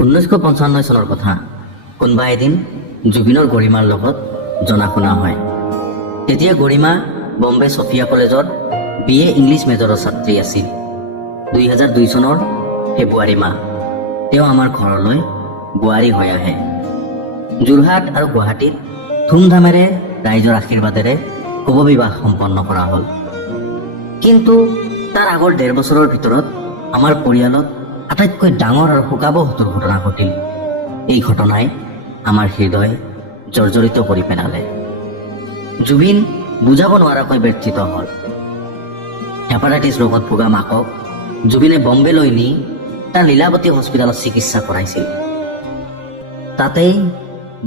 1955 চনৰ কথা কোনোবা এদিন জুবিনৰ গৰিমাৰ লগত জনা শুনা হয়। তেতিয়া গৰিমা বম্বে ছফিয়া কলেজৰ BA ইংলিছ মেজৰৰ ছাত্ৰী আছিল। 2002 চনৰ ফেব্ৰুৱাৰী মাহ তেওঁ আমাৰ ঘৰলৈ বোৱাৰী হৈ আহে। যোৰহাট আৰু গুৱাহাটীত ধুমধামেৰে ৰাইজৰ আশীৰ্বাদেৰে শুভ বিবাহ সম্পন্ন কৰা হ'ল। কিন্তু তাৰ আগৰ 1.5 বছৰৰ ভিতৰত আমাৰ পৰিয়ালত আটাইতকৈ ডাঙৰ আৰু শোকাবহৰ ঘটনা ঘটিল। এই ঘটনাই আমাৰ হৃদয় জৰ্জৰিত কৰি পেলালে। জুবিন বুজাব নোৱাৰাকৈ ব্যৰ্থিত হ'ল। হেপাটাইটিছ ৰোগত ভোগা মাকক জুবিনে বম্বেলৈ নি তাৰ লীলাৱতী হস্পিটেলত চিকিৎসা কৰাইছিল। তাতেই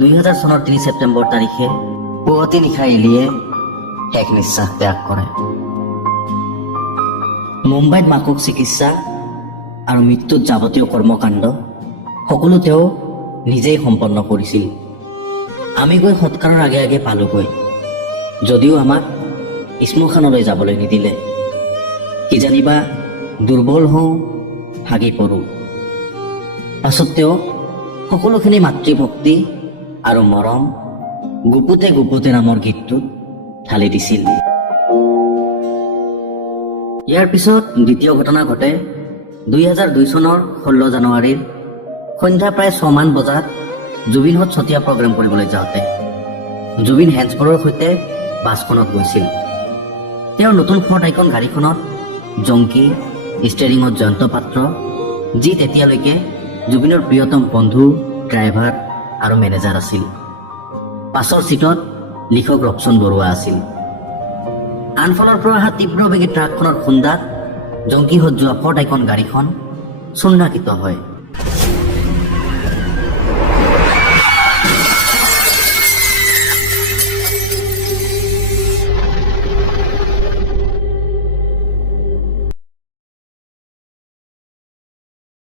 2000 চনৰ 3 ছেপ্টেম্বৰ তাৰিখে পুৱতি নিশা এলিয়ে শেষ নিশ্বাস ত্যাগ কৰে। মুম্বাইত মাকক চিকিৎসা আৰু মৃত্যুত যাৱতীয় কৰ্মকাণ্ড সকলো তেওঁ নিজেই সম্পন্ন কৰিছিল। আমি গৈ সৎকাৰৰ আগে আগে পালোগৈ, যদিও আমাক শ্মশানলৈ যাবলৈ নিদিলে। কিজানিবা দুৰ্বল হওঁ, ভাগি পৰোঁ। পাছত তেওঁ সকলোখিনি মাতৃভক্তি আৰু মৰম গুপুতে গুপুতে নামৰ গীতটোত ঢালি দিছিল। ইয়াৰ পিছত দ্বিতীয় ঘটনা ঘটে 2002 চনৰ 16 জানুৱাৰীৰ সন্ধ্যা প্ৰায় 6 মান বজাত জুবিনহঁত ছটিয়া প্ৰগ্ৰেম কৰিবলৈ যাওঁতে। জুবিন হেণ্ডছবৰৰ সৈতে বাছখনত গৈছিল। তেওঁৰ নতুন ফৰ্ড আইকন গাড়ীখনত জংকী, ষ্টেৰিঙত জয়ন্ত পাত্ৰ, যি তেতিয়ালৈকে জুবিনৰ প্ৰিয়তম বন্ধু, ড্ৰাইভাৰ আৰু মেনেজাৰ আছিল। পাছৰ ছিটত লিখক ৰবচন বৰুৱা আছিল। আনফালৰ পৰা অহা তীব্ৰবেগী ট্ৰাকখনৰ খুন্দাত জংকীহঁত যোৱা ফৰ্ড আইকন গাড়ীখন চূৰ্ণাকৃত হয়।